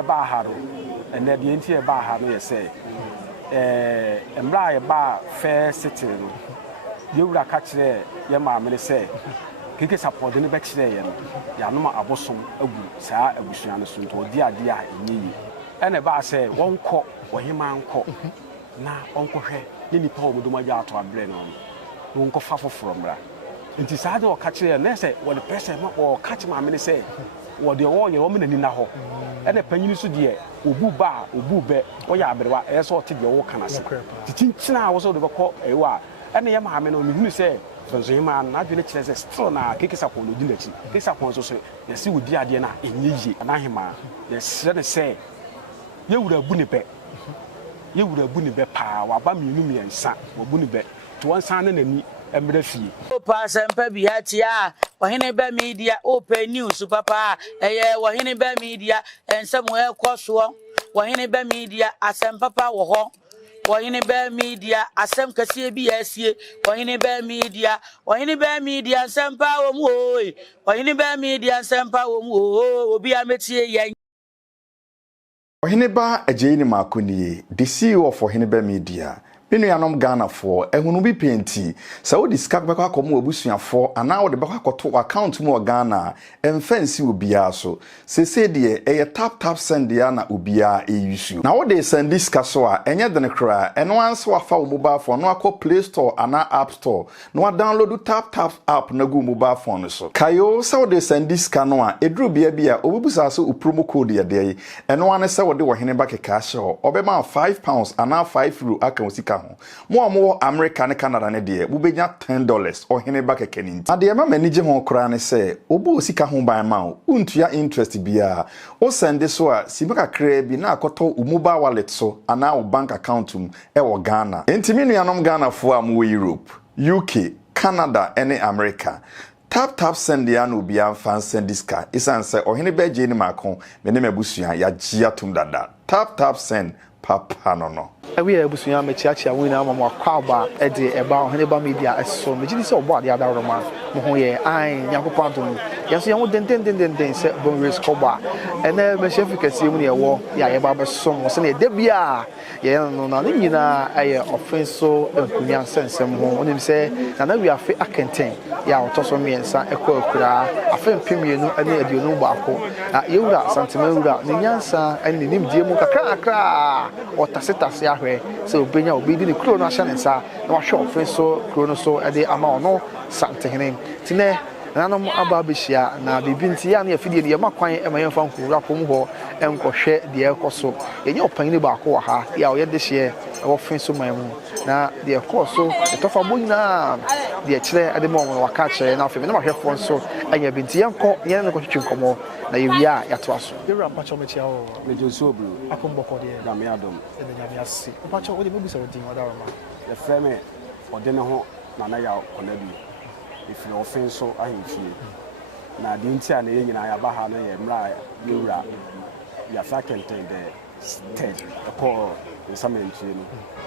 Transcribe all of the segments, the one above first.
Eba ha no ene de enti eba ha no ye say embra eba fair city no ye wura ka kire ye maame ne say keke support ne be kire ye no ya no ma abosom agu saa abusua no so nto odi ade a enyi ene ba say wonko wohema nko na onko hwe ne nipa omudoma ja ato abre no wonko fa foforo mra nti saa de o ka kire na say wo de person ma o ka kire maame ne say wo de wo ye wo me nani na ho ene panyini so de obu ba obu be wo ya abrewa e so te de wo kana se titintina wo so de beko ewa ene ye maame no me hunu se sonso hima na adwene kire se still na kekisa ko no di nachi kekisa ko so ye se wodi ade na enyeyi na hima ye sire ne se ye wura bu ne be ye wura bu ne be pa wa ba mienu miensa wo bu ne be to wansan na nani emre fie opa sempa bi hatia Ohene be media open news papa eye Ohene be media ensem Ɛkɔso Ohene be media asem papa wo ho Ohene be media asem Kesseɛ bi asie Ohene be media ensem pa wo mu oi Ohene be media ensem pa wo mu obi ametie yen Ohene ba agyeini makoni the CEO of Ohene be media Minu yanom Ghana for ehunu bi penti sa wo diska beko akomo abusuafo ana wo de beko akoto account mu Ghana emfansi obia so sese de tap send ya na obia eyusu na wo de send diska so a enye de ne kra eno anse wafa wo mobile phone no akọ Play Store ana App Store no download tap app na go mobile phone so kayo sa wo de send diska no a edru bia obubusa so promo code ya de eno ane sa wo de Ohene ba keka hye obema £5 ana €5 aka osika Mo America ne Canada ne de wubenya $10 Ohene ba keke ni ade ma manije ho kora ne se obo osika ho ban ma untua interest bia o send so a sibika kra bi na akoto mobile wallet so ana o bank account e wo Ghana entimi nuanom Ghana fo am wo Europe UK Canada ene America tap send ya no bia fan send diska isan se Ohene ba je ni makon me ne mabusua ya gia tum dada tap send papa no we abusua mechiachia we na mama kwaba e de eba Ohene ba media eso me gidi se obo ade adaroma mo ho ye an nyakopa dum yaso ye ho den se bon risk koba ene me chef Kesseɛ mu ne wo ya ye ba besom se ne de bia ye no na ne nyina aye Offinso enkunya sensem ho onim se na we afi akenten ya otoso miensa ekọ akura afi mpemienu ene aduonu baako na ye wura santemawura ne nyansa ene nim die mu kakra otasitase ahwe se obenya obedi ne kuro no ahya nensa na wahwe Offinso kuro no so ede ama ono santehene tine nanom aba behia na bibinti ya na afidie de makwan emayemfa nkura kom ho enkohwe de Ɛkɔso yenye opanyini baako wa ha ya oyede hye Offinso mamu na de Ɛkɔso etofa bonyina de kire ade mo waka kire na afemi na mahwefo nso anya binti yenko yen ne kotwetwe nkomo na yewia ya to aso de rampa cho mechia o mejoso bro akomboko de na me adom de nyame ase rampa cho wo de mebusa odin wadaroma the frame ode ne ho na ya konabi if you Offinso ahemfie na de ntia na ye nyina ya ba ha no ye mra ye wura ya fakenten de sted ko nsamantue no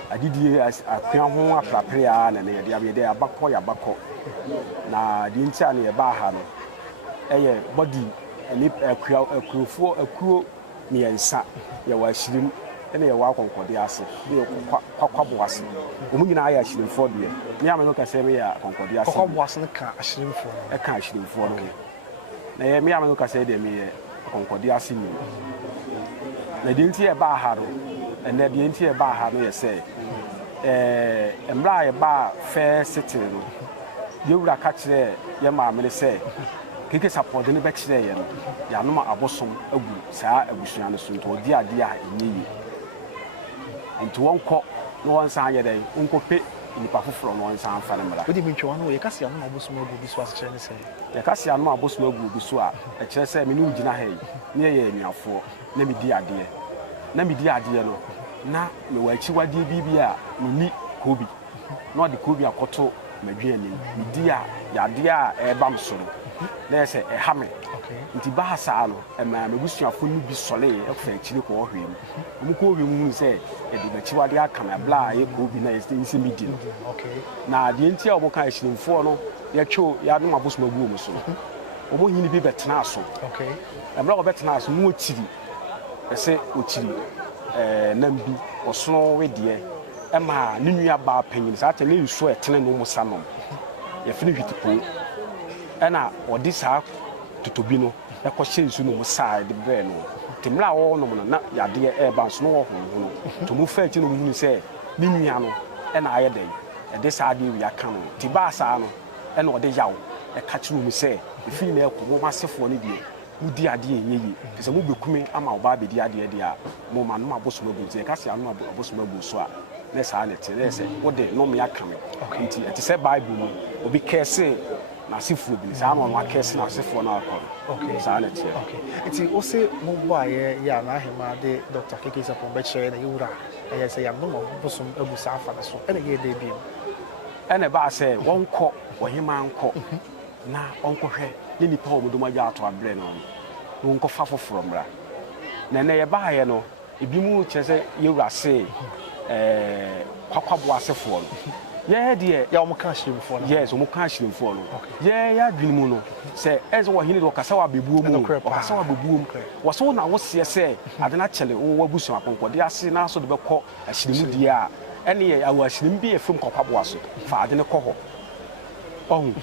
adidie akwa ho apraprea na ne ye de abakọ ya bakọ na de ntia na ye ba ha no eye body ani akuo miensa ye wa hyirim ene ye wa konkode ase de kwakwabo ase omu nyina ya hyirimfo de me ameno ka se me ya konkode ase kwakwabo ase ne ka hyirimfo e ka hyirimfo no na ye me ameno ka se de me ye konkode ase ni na de nti e ba ha ro ene de nti e ba ha no ye se embra ye ba fair city no ye wura ka kire ye maame ne se keke support ne be kire ye no ya no ma abosom agu saa abusua no so nto odi ade a enyi nti wonko no wonsan ye den wonko pe nipa foforo no wonsan fa ne mra wodi mitwa no ye Kesseɛ no abosom agu bi so asche ne se ye Kesseɛ no abosom agu bi so a e kire se me ni ugina ha yi ne ye anuafo na me di ade no na me wa chi wade bibia no ni kobi no de kobi akoto madwani me di a yade a e bam so no na se e ha me nti ba sa no e ma mebusuafo ni bi sole e fa chiri ko ohwe mu ko ohwe mu se e de bachi wade aka na bla e ko bi na e se midi no na de nti a obo kan hyirimfo no ye two ya no mabosoma guo mu so obo hini bi betena so e bla obetena so mu otiri ɛsɛ okyiri nam bi ɔsono wedeɛ ɛma ne nua baa panyin saa tɛ ne nsuo ɛtene no mu sanom yɛfiri hwitipo ɛna ɔde saa totobi no ɛkɔhyɛ nsuo no mu saa de brɛ no temra wɔ no na yadeɛ ɛba nso no wɔ ho no to mu fa akyi no mu sɛ ne nua no ɛna ayɛ dɛn ɛde saa de wi aka no ti ba saa no ɛna ɔde yaw ɛka kyerɛ mu sɛ efi na ɛkɔ mo masefoɔ no die mu di adeɛ enye yi sɛ mo bekume ama ɔba abedi adeɛ de a mo ma no abosom abu nti ɛka se ano abosom abu so a na saa ne te na sɛ wode no me aka me nti ɛte sɛ bible mu obi kɛse na sefoɔ bi saa no akɛse na sefoɔ na akɔ saa ne te nti o se mo bo ayɛ ya na ahema de Dr. Kesseɛ bɛkyerɛ na yewura ɛyɛ sɛ yam no abosom abu saa afa so ɛna yɛ de bi ɛna ba sɛ wɔnkɔ wɔhema nkɔ na ɔnkɔhwɛ ne nipa wɔ mudom agya ato abrɛ no no nkɔfa foforɔ mmra na ɛnɛ yɛbaayɛ no ebi mu kyerɛ sɛ yɛwura se kwakwaboa asefoɔ no yɛyɛ deɛ ya ɔmo ka hyirimfoɔ no yes ɔmo ka hyirimfoɔ no yɛyɛ adwene mu no sɛ ɛsɛ wɔhene de ɔkasa wɔ abɛbuo mu ɔkasa wɔ abɛbuo mu wɔsɛ wo na woseɛ sɛ ade no akyɛle wowɔ abusua apɔnkɔde ase na so de bɛkɔ ahyirimu deɛ a ɛne yɛ awɔ ahyirimu bi yɛ fam kwakwaboa so fa ade no kɔ hɔ ɔho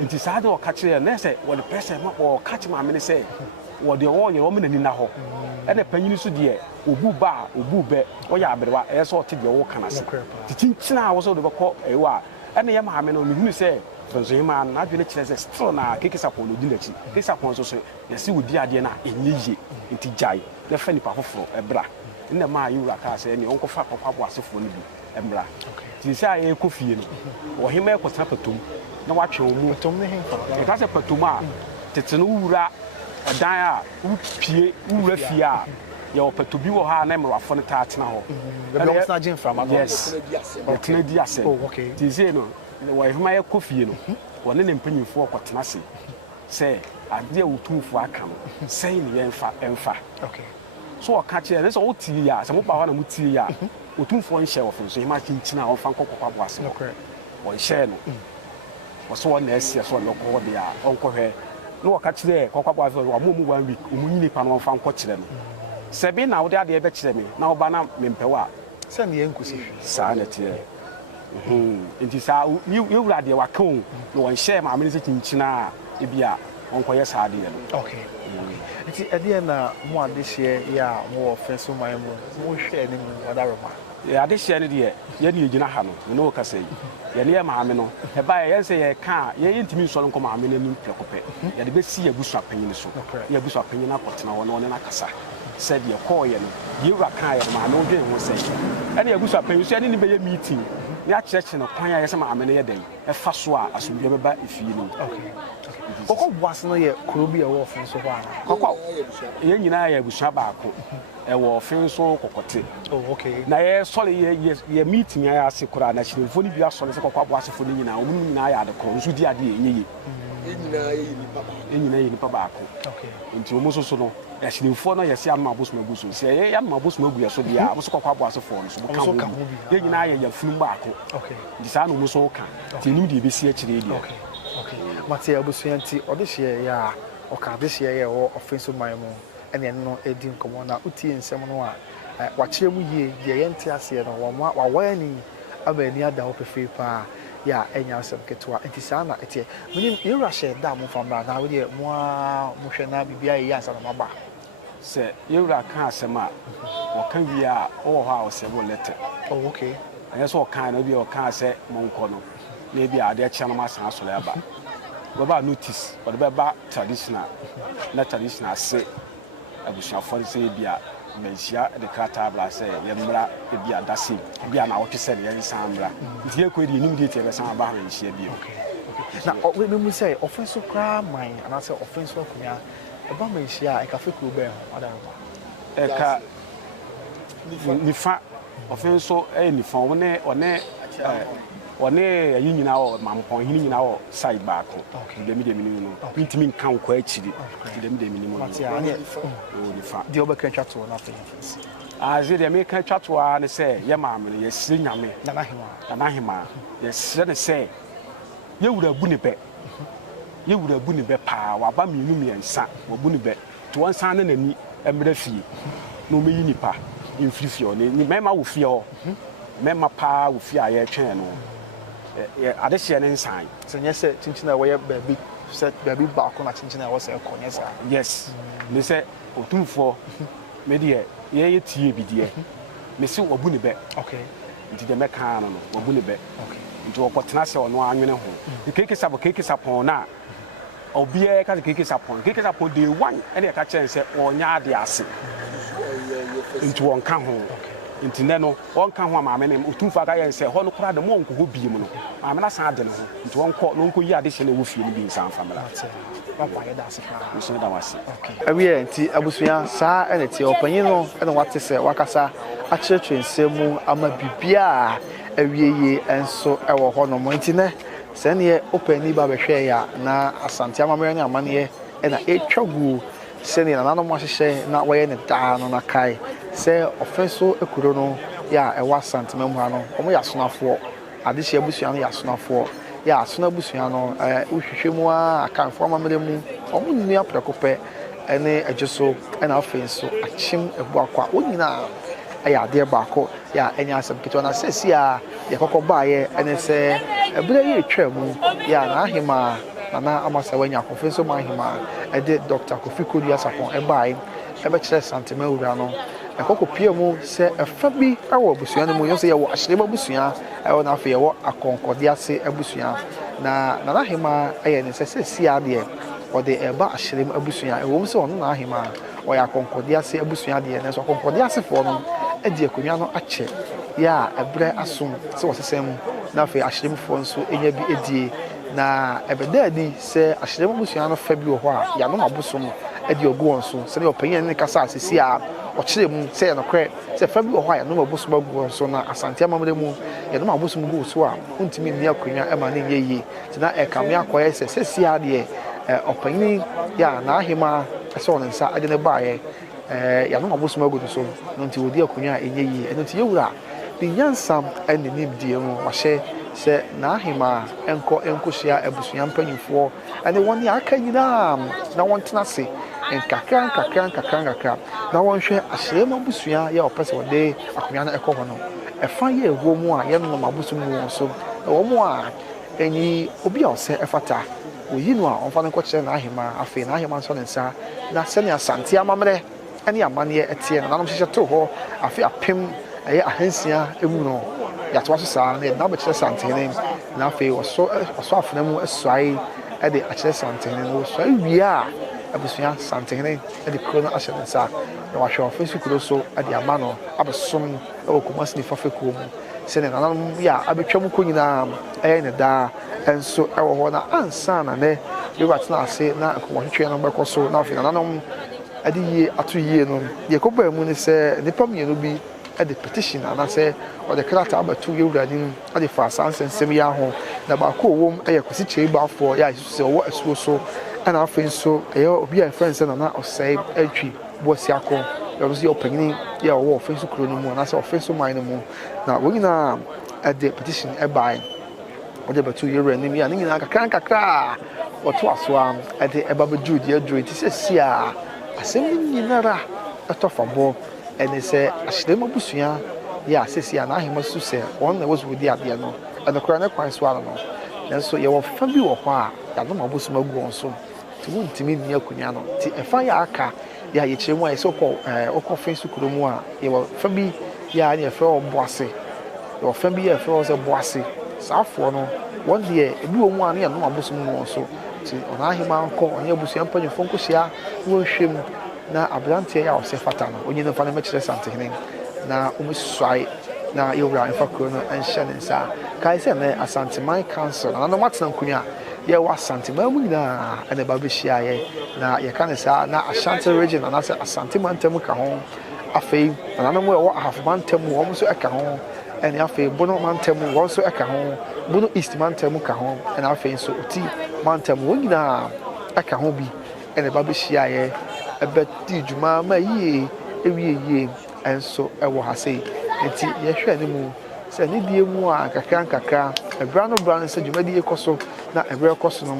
nti saa de ɔka kyerɛ na sɛ wɔde pɛ sɛ ɔka kyerɛ maame ne sɛ wɔde ɔyɛ wɔn n'ani na hɔ ɛna panyin so deɛ obu ba obu bɛ ɔyɛ aberewa ɛyɛ sɛ ɔte deɛ ɔwɔ kana se titintina a wɔsɛ ɔde bɛkɔ ɛwɔ a ɛna yɛ maame no mehunu sɛ fɛnsohema no n'adwene kyerɛ sɛ still na Kesseɛ no di n'akyi Kesseɛ nso so yɛsi wodi adeɛ na ɛnyɛ yie nti gyae na fɛ nipa foforɔ ɛbra nna maa yɛwura kaa sɛ ɛne ɔnkɔfa akɔkɔabo asefoɔ no bi ɛmbra nti sɛ a yɛkɔ fie no ɔhema ɛkɔtena patom na watwe wo mu patom ne henfa ɛka sɛ patom a tete no wura ɛdan a wopie wura fie a yɛwɔ pato bi wɔ ha na mmerɛwafo no taa tena hɔ bɛbi ɔmo gye mframa no yes ɔtena di asɛm nti sɛ no wɔhema yɛkɔ fie no wɔne ne mpanyimfoɔ ɔkɔtena se sɛ adeɛ a wotumfoɔ aka no sɛn ne yɛmfa ɛmfa so ɔka kyerɛ ne sɛ wotie a sɛ moba hɔ na motie a wotumfoɔ nhyɛ Offinso hema kyinkyina a ɔmfa nkɔkɔkɔabo ase ɔnhyɛ no wɔsɛ wɔn na ɛsiɛ so ɔde ɔkɔ hɔ deɛ a ɔnkɔhwɛ na wɔka kyerɛ kɔkɔabo ase wɔn mu 1 week ɔmu nyi nipa no ɔmfa nkɔkyerɛ no sɛ bi na wode adeɛ bɛkyerɛ me na woba na mempɛw a sɛ ne yɛnkosi saa na teɛ nti saa yɛwura adeɛ waka o na wɔnhyɛ maame no sɛ kyinkyina a ebi a ɔnkɔyɛ saa adeɛ no nti ɛdeɛ na mo adehyeɛ yɛ a mo wɔ Offinso man mu mo hwɛ anim wɔdaroma adehyeɛ no deɛ yɛde yɛgyina ha no me ne wo kasa yi yɛne yɛ maame no ɛbaeɛ yɛn sɛ yɛka a yɛntumi nsɔre nkɔ maame no anim prɛkɔpɛ yɛde bɛsi yɛabusua panyin so yɛ abusua panyin no akɔtena hɔ na ɔne no akasa sɛ deɛ kɔɔyɛ no yɛwura kaa yɛ no maame wodwene ho sɛ ɛne yɛabusua panyin so yɛne ne bɛyɛ meeting ne akyerɛkyerɛ no kwan a yɛ sɛ maame no yɛ dɛn ɛfa so a asomdua bɛba efie no kɔkɔbo ase no yɛ kuro bi a ɛwɔ Offinso hɔ ana kɔkɔ yɛn nyinaa yɛ abusua baako ɛwɔ Offinso kɔkɔte na yɛsɔre yɛ meeting ayɛ ase koraa na hyiremfoɔ no bi asɔre sɛ kɔkɔabo asefoɔ no nyinaa ɔmo nyinaa yɛ adekorɔ nso di adeɛ ɛnyɛ yie nyinaa yɛ nipa baako nti ɔmo nso so no hyiremfoɔ no yɛsɛ anoma abosom agu so sɛ yɛ anoma abosom agu yɛ so deɛ a ɔmo so kɔkɔabo asefoɔ no so mo ka ho bi yɛn nyinaa yɛ yɛfunum baako nti saa na ɔmo so ka nti enim deɛ ebesi akyire deɛ mate abusua nti ɔde hyɛ yɛ a ɔka de hyɛ yɛ wɔ Offinso man mu ɛne ɛno edi nkɔmɔ na utie nsɛm no a wakyerɛ mu yie deɛ yɛnte aseɛ no wɔwɔ ani aba ani ada hɔ pefee paa yɛ a ɛnya asɛm ketewa nti saa na ɛteɛ menim yɛwura hyɛ da mo famra na wodeɛ mo a mohwɛ na biribiara yɛyɛ ansa na maba sɛ yɛwura ka asɛm a wɔka wie a wɔwɔ hɔ a ɔsɛ bɔ letter ɛyɛ sɛ ɔka no bi a ɔka sɛ monkɔ no na ebi a adeɛ kyɛ no ma san asɔre aba bɛba notice ɔde bɛba traditional na traditional se abusuafoɔ sɛ ebi a Manhyia de krataa bla sɛ yɛmmra ebi a dase ebi a na wɔtwe sɛ yɛn san mmra nti yɛkɔ di enim deɛ tie bɛsan aba Manhyia bio na ɔwe mu sɛ Offinso kra man anaasɛ Offinso akunya ɛba Manhyia a ɛka fɛ kuro bɛn ho adaroma ɛka nifa Offinso ɛyɛ nifa ɔne ayi nyinaa wɔ mampɔn hini nyinaa wɔ side baako dɛm minim no ntimi nka nkɔ akyiri dɛm minim no nifa deɛ ɔbɛka twa to na afei aze deɛ meka twa to a ne sɛ yɛ maame no yɛsire nyame nanahema yɛsire ne sɛ yɛwura bu ne bɛ paa waba mmienu mmiɛnsa wabu ne bɛ to wɔnsan ne n'ani mmerɛ fie no me nipa in free ni mema wo fie ho mema pa wo fie aye twen no ade hye ne nsan se nyese chinchina wo ye baby set baby ba ko na chinchina wo se ko nyesa yes me se otumfo me de ye tie bi de me se obu ne be okay nti de me kan no obu ne be okay nti wo kotena se ono anwene ho keke sapon na obia ka keke sapon day 1 ene ka chen se onya ade ase nti won ka ho nti ne no won ka ho maame ne otumfa ka yen se ho no kora de mo nko ho biem no maame na san de ne ho nti won ko no nko yi ade hye na wo fie no bi nsan famela papa ye da se ka so da wase okay awie nti abusua saa ene ti opanyin no ene wate se wakasa a church nsemu ama bibia awieye enso ewo ho no mo nti ne se ne opani ba behwe ya na asante amamere ne amane ena etwa gu se ne na no mo hyehye na waye ne daa no na kai se Offinso ekuro no ya ewa asante mamu ha no omo ya sonafo adehye abusua no ya sonafo ya asona abusua no uhwehwe mu akanfo amamere mu omo nnu aprekope ene adwoso ena Offinso achim ebu akwa onyina aya ade baako ya enya asem keto na sesi a ye kokobaaye ene se ebere ye etwa mu ya na ahima na amasa wanya Offinso ma ahima ede Dr. Kofi Kodia Sapon ebaaye ebe kire santema wura no ekokopie mu se efa bi awo abusua no mu yo se ye wo ahyereba abusua ewo na afa ye wo akonkode ase abusua na ahima eye ne sesi ade ode eba ahyerem abusua ewo mu se ono na ahima oya akonkode ase abusua de ne so akonkode ase fo no edi akonwa no ache ya ebre asom se wosesem na afa ahyerem fo nso enya bi edie na ebedadi se ahyerem abusua no fa bi wo ho a ya no abosom edi ogu onso se ne opanyin ne kasa asisi a ochire mu se no kre se fa bi wo ho a ya no abosom agu onso na asante amamre mu ya no abosom gu so a untimi ni akonwa ema ne yeye ti na ekame akoye se sesi ade opanyin ya na ahima se on nsa ade ne baaye ya no abosom agu so no nti wodi akonwa enyeyi eno ti yewura di nyansam ene nimdie mu wahye se na ahima enko hia abusua mpanyimfo ane won ya aka nyina na won tena se nkakra na won hwe ahyerem abusua ya opese wode akonwa na ekọ hono efa ye ewo mu a ye no mabusum mu so wo mu a enyi obi a ose efata oyi no a onfa no kire na ahima afi na ahima nso nsa na se ne asante amamre ane amane etie na nanom hye to ho afi apem eye ahensia emu no ya to so saa na be kire sante ne na afi oso afena mu esuai e de a kire sante ne no so wi a abusua sante ne e de kro na ahye nsa na wa hwe Offinso kro so e de ama no abesom e wo komasni fafe ko mu se ne nanom ya abetwam ko nyina e ne da enso e wo ho na ansa na ne bi batena ase na ko hwehwe no bekoso na afi nanom ade yi ato yie no ye ko ba mu ne se nipa mienu bi ade petition ana se o de krata abatu yewradin ade fa sansensem ya ho na ba ko wom eye kwesi cheiba afọ ya se wo asuo so ana Offinso eye obi a friend se na osai atwi bosi akọ yo so opanyin ya wo Offinso kro no mu ana se Offinso man no mu na wonyina ade petition e bai o de batu yewradin ya nyina kakra oto aso am ade e ba beju de adru ti se sia asem nyinara atofabo ene se ahyerem abusua ya sesi na ahima su se on na wozu di ade no ene kora ne kwan so ara no nenso ye wo fa bi wo ho a ya no abusuma gu onso ti wuntimi ni akunwa no ti efa ya aka ya ye kire mu a se ko Offinso kuro mu a ye wo fa bi ya ne fa oboase ye wo fa bi ya fa o se boase saafo no won de ebi wo mu a ne ya no abusuma mu onso ti ona ahima nko onye abusua mpanyi fonko hia wo hwem na abrante ya ose fata no onye no fa na mekire sante hene na umuswai na yewura enfakro no enhye nsa kai se na asante man council na no matena nkunya ye wa asante mamu nyina ene ba be hia ye na ye kan sa na Ashanti region na se asante man tem ka ho afei na no mo wo ahaf man tem wo mo so eka ho ene afei bono man tem wo so eka ho bono east man tem ka ho ene afei so oti man tem wo nyina eka ho bi ene ba be hia ye ebe ti djuma ma yie ewieye enso ewo ha sei enti ye hwe ne mu se ne die mu a kakra ebra no se djuma die koso na ebre koso no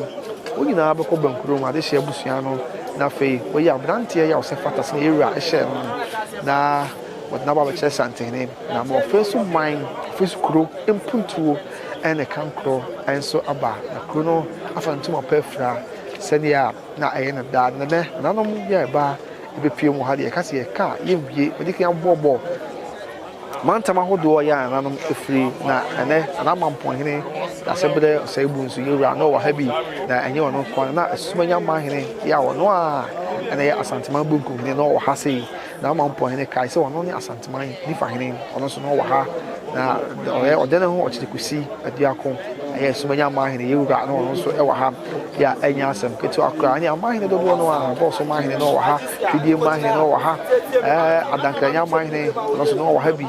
onyina abekọ bankuro ma de hye abusua no na fei wo ya brante ya wo se fata se ewura ehye no na wɔde n'aba bɛkyerɛ santene na ma Offinso man Offinso kuro mpuntuo ɛne kankoro nso aba na kuro no afa ntoma pɛfra sɛnea na ɛyɛ no daa na nɛ nanom yɛ ɛba ebepie mu ha deɛ ɛka sɛ yɛka yɛwie mede kan bɔbɔ mantam ahodoɔ yɛ nanom efiri na ɛnɛ anama mpɔhene asɛbɛdɛ ɔsɛebu nso yɛwura na ɔwɔ ha bi na ɛnyɛ ɔno kwan na asumanya mahene yɛ ɔno a ɛnɛ yɛ asanteman bunkuhene na ɔwɔ ha sei na ama mpɔhene kae sɛ ɔno ne asanteman nifahene ɔno nso na ɔwɔ ha na ɔde ne ho ɔkyerɛ kusi aduako ɛyɛ asumanya mahene yɛwura na ɔno nso ɛwɔ ha yɛ ɛnya asɛm ketewa koraa ne amahene dodoɔ no a bɔɔso mahene na ɔwɔ ha fidie mahene na ɔwɔ ha adankranya mahene ɔno nso na ɔwɔ ha bi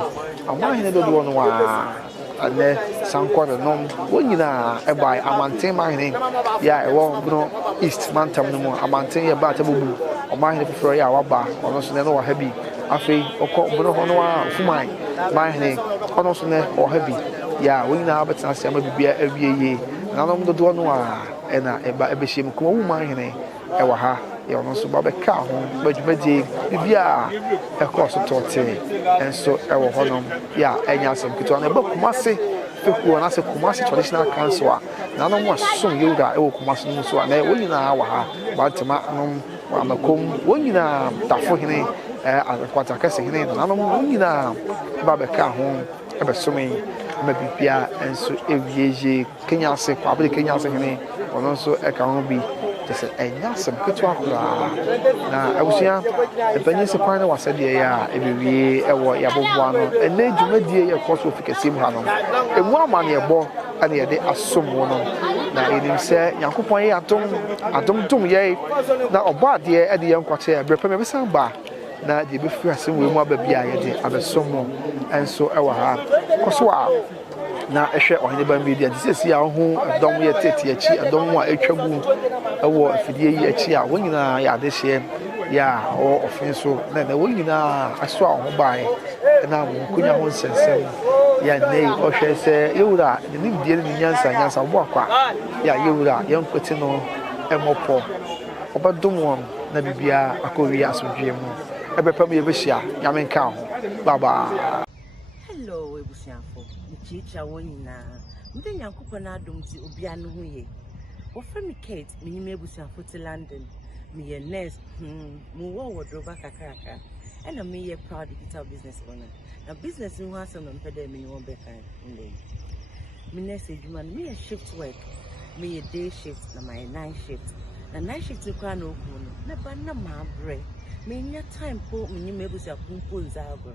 amahene dodoɔ no a ɛnɛ sankɔre nom wɔn nyinaa ɛbae amanten mahene yɛ ɛwɔ bono east mantam no mu amanten yɛ ba atabubu ɔmahene foforɔ yɛ a waba ɔno nso na ɔwɔ ha bi afei ɔkɔ bono hɔ no a ofuman mahene ɔno nso na ɔwɔ ha bi yɛ a wɔn nyinaa bɛtena ase ama bibia awie yie nanom dodoɔ no a ɛna ɛba ɛbɛhyia mu kuma wu mahene ɛwɔ ha yɛ ɔno nso ba bɛka ho badwumadie bibia ɛkɔɔ so tɔɔtee nso ɛwɔ hɔnom yɛ a ɛnya asɛm ketewa na ɛba Kumase fekuo na sɛ Kumase traditional council a nanom asom yɛwura ɛwɔ Kumase no so a na wɔn nyinaa wɔ ha bantama nom amakom wɔn nyinaa tafohene akwata Kesseɛ nanom wɔn nyinaa ba bɛka ho ɛbɛsome ma bibia nso ewie Kenya ase kwabere Kenya ase hene ɔno nso ɛka ho bi sɛ ɛnya asɛm ketewa koraa na abusua ɛbɛnyɛ sɛ kwan no wasɛdeɛ yɛ a ɛbɛwie ɛwɔ yɛaboboa no ɛnɛ dwumadie yɛ kɔ so ofi kɛseɛ mu ha no ɛmu amanneɛbɔ ɛne yɛde asom wɔ no na yɛnim sɛ Nyankopɔn yɛ adom dom yɛn na ɔbɔ adeɛ ɛde yɛn nkwakyɛ ɛberɛ pɛ mɛbɛsan ba na deɛ ɛbɛfiri asɛm wɔ mu aba bi a yɛde abɛsom no ɛnso ɛwɔ ha kɔ so a na ɛhwɛ Ɔheneba media nti sɛsi a ho ɛdɔm yɛ tete akyi ɛdɔm a ɛtwa gu ɛwɔ afidie yi akyi a wɔn nyinaa yɛ adehyeɛ yɛ a ɔwɔ Offinso na wɔn nyinaa aso a wɔn baeɛ na wɔn nkonya ho nsɛnsɛm yɛ nnɛ yi ɔhwɛ sɛ yɛwura ne nimdeɛ ne nyansa ɔbɔ akwa yɛ a yɛwura yɛn nkwati no ɛmmɔpɔ ɔbɛdom wɔn na biribiara akɔwie asomdwie mu ɛbɛpɛ mu yɛbɛhyia nyame nka ho baba. Hello ebusuafo chicha wonyina mde Nyankopɔn na adom ti obia no ho ye wo from Kate menyim ebusuafo ti London me ye nurse mu wo doba kakraka ɛna me ye proud digital business owner na business no asem no mpɛdɛ me won bɛka ndɛ me nurse adwuma no me ye shift work me ye day shift na my night shift na night shift kwa na oku no na ba na ma bre me nya time po menyim ebusuafo po nzaagro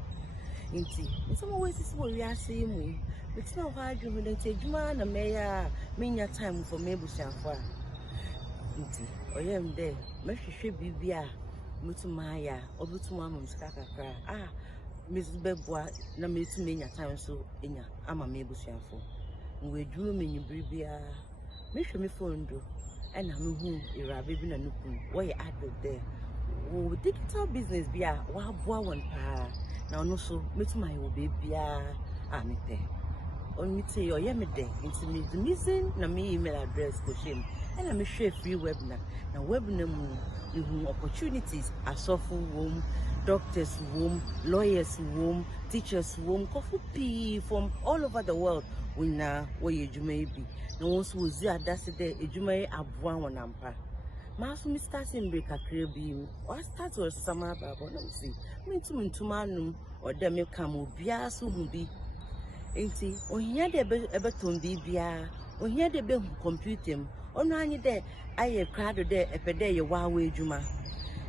inti some always is what we are seeing mu it's not hard to do that adwuma na meya menya time for me busuafo inti oyem there mehwehwe bibia mutuma ya obutuma am sika kakra mezubeboa na metu menya time so enya ama me busuafo nwe adwuma menyi bibia mehwe me phone do na mehu irabe bi na nukun wo ye advert there wo digital business bia wa boa won pa na ono so metuma ye wo bibia amete on me say oye me de into me the missing na me email address ko shame and na me share free webinar na webinar mu you opportunities asofu wom doctors wom lawyers wom teachers wom kofu p from all over the world wina wo ye djuma bi na won so ozi adase de edjuma yi aboa wonampa ma so me start in break akra bi o start or summer babo na see me ntuma anum o de me kam obia so hu bi enti ohia de ebeton bibia ohia de be computer m ono anyi de aye crowd de epede ye wa adwuma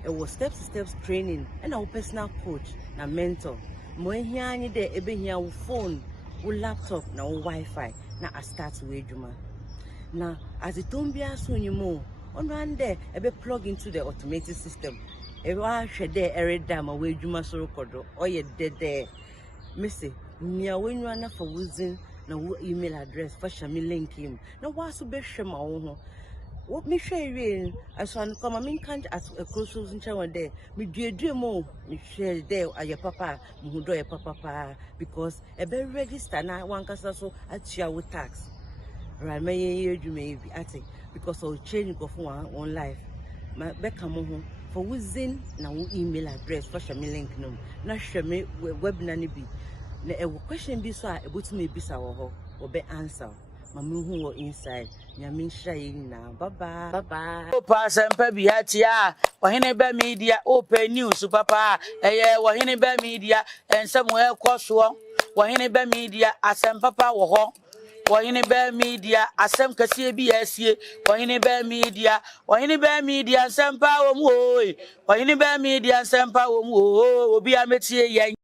e wo steps training and our personal coach na mentor mo ohia anyi de ebehia wo phone wo laptop na wo wifi na a start we adwuma na as it don't be so nyimo ono ande ebe plug into the automated system e wa hwede ereda ma we adwuma so rekodo oye de missy mia wenwa na for using na wo email address for share me link him na waso be hwe ma wo ho wo me hwe wie aso an koma me kan as Ɛkɔso ncha won there me duedue mo me hwe there aye papa me hu do ye papa because e be register na wan kasa so atua wo tax right me ye adwuma bi ate because of change go for one life ma be ka mo ho for within na wo email address for share me link no na hwɛ me webinar ne bi na e question bi so a ebotumi ebisa wo ho wo be answer mama hu wo inside nyame nhira yin na bye bye Opa sempa bi hatia Ohene ba media open news papa Ohene ba media ensem Ɛkɔso Ohene ba media asem papa wo ho Ohene ba media asem Kesseɛ bi asie Ohene ba media sempa wo mu oi Ohene ba media sempa wo mu obi ametie yen